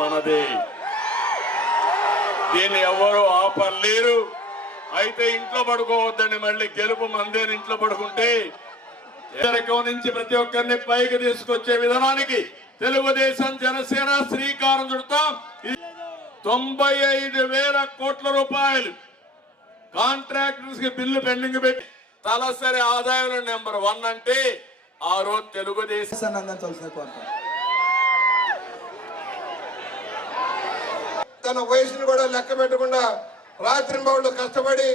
మనదే. దీన్ని ఎవరు ఆపలేరు. అయితే ఇంట్లో పడుకోవద్దని మళ్ళీ గెలుపు మందేని ఇంట్లో పడుకుంటే. ఎదరికం నుంచి ప్రతి ఒక్కరిని పైకి తీసుకొచ్చే విధానానికి తెలుగుదేశం జనసేన శ్రీకారం చుడతాం. తొంభై ఐదు వేల కోట్ల రూపాయలు. కాంట్రాక్టర్స్కి బిల్లు పెండింగ్ పెట్టి తలసరి ఆదాయంలో నెంబర్ వన్ అంటే ఆ రోజు తెలుగుదేశం తన వయసును కూడా లెక్క పెట్టకుండా రాత్రి కష్టపడి